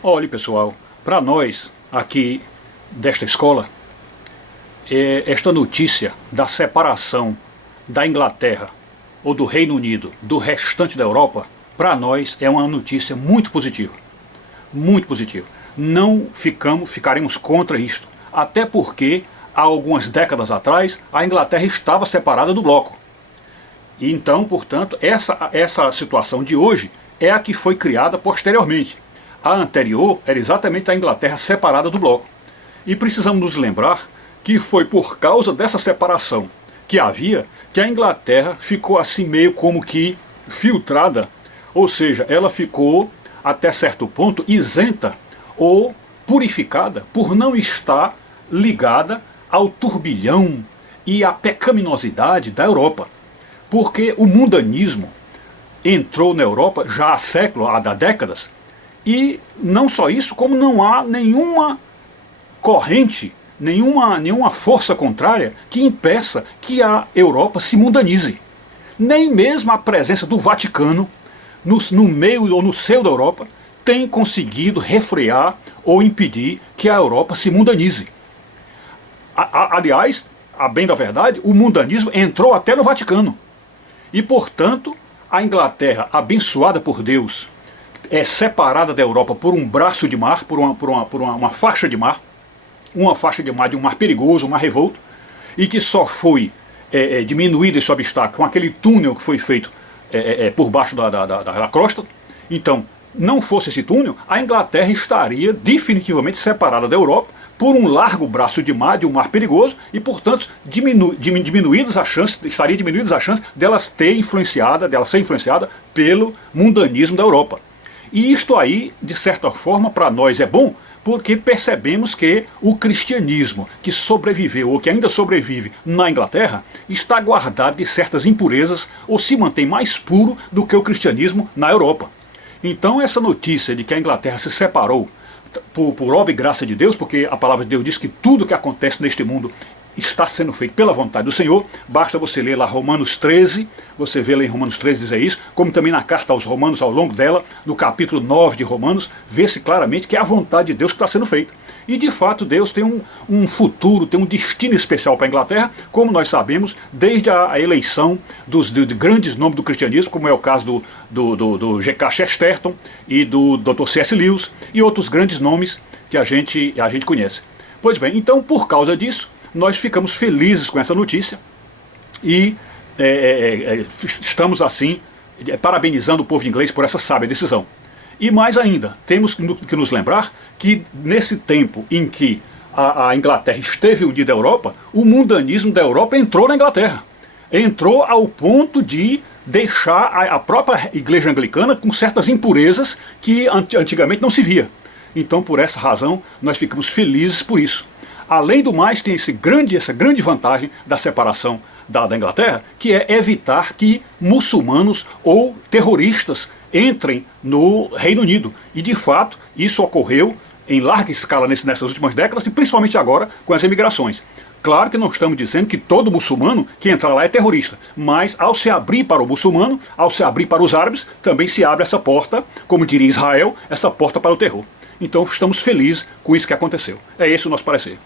Olhe, pessoal, para nós aqui desta escola, esta notícia da separação da Inglaterra ou do Reino Unido do restante da Europa, para nós é uma notícia muito positiva. Muito positiva. Não ficaremos contra isto, até porque há algumas décadas atrás a Inglaterra estava separada do bloco. E então, portanto, essa situação de hoje é a que foi criada posteriormente. A anterior era exatamente a Inglaterra separada do bloco. E precisamos nos lembrar que foi por causa dessa separação que havia que a Inglaterra ficou assim meio como que filtrada, ou seja, ela ficou até certo ponto isenta ou purificada por não estar ligada ao turbilhão e à pecaminosidade da Europa. Porque o mundanismo entrou na Europa já há séculos, há décadas, e não só isso, como não há nenhuma corrente, nenhuma força contrária que impeça que a Europa se mundanize. Nem mesmo a presença do Vaticano no meio ou no seio da Europa tem conseguido refrear ou impedir que a Europa se mundanize. Aliás, a bem da verdade, o mundanismo entrou até no Vaticano. E, portanto, a Inglaterra, abençoada por Deus, é separada da Europa por um braço de mar, por uma faixa de mar, de um mar perigoso, um mar revolto, e que só foi diminuído esse obstáculo com aquele túnel que foi feito por baixo da crosta. Então, não fosse esse túnel, a Inglaterra estaria definitivamente separada da Europa por um largo braço de mar, de um mar perigoso, e, portanto, estaria diminuídas as chances dela ser influenciada pelo mundanismo da Europa. E isto aí, de certa forma, para nós é bom, porque percebemos que o cristianismo que sobreviveu, ou que ainda sobrevive na Inglaterra, está guardado de certas impurezas, ou se mantém mais puro do que o cristianismo na Europa. Então essa notícia de que a Inglaterra se separou por obra e graça de Deus, porque a palavra de Deus diz que tudo que acontece neste mundo está sendo feito pela vontade do Senhor, basta você ler lá Romanos 13, você vê lá em Romanos 13 dizer isso, como também na carta aos Romanos, ao longo dela, no capítulo 9 de Romanos, vê-se claramente que é a vontade de Deus que está sendo feita. E de fato Deus tem um futuro, tem um destino especial para a Inglaterra, como nós sabemos, desde a eleição de grandes nomes do cristianismo, como é o caso do G.K. Chesterton e do Dr. C.S. Lewis e outros grandes nomes que a gente conhece. Pois bem, então por causa disso, nós ficamos felizes com essa notícia e estamos assim parabenizando o povo inglês por essa sábia decisão. E mais ainda, temos que nos lembrar que nesse tempo em que a Inglaterra esteve unida à Europa, o mundanismo da Europa entrou na Inglaterra. Entrou ao ponto de deixar a própria igreja anglicana com certas impurezas que antigamente não se via. Então, por essa razão, nós ficamos felizes por isso. Além do mais, tem essa grande vantagem da separação da Inglaterra, que é evitar que muçulmanos ou terroristas entrem no Reino Unido. E, de fato, isso ocorreu em larga escala nessas últimas décadas, e principalmente agora com as emigrações. Claro que não estamos dizendo que todo muçulmano que entrar lá é terrorista, mas ao se abrir para o muçulmano, ao se abrir para os árabes, também se abre essa porta, como diria Israel, essa porta para o terror. Então estamos felizes com isso que aconteceu. É esse o nosso parecer.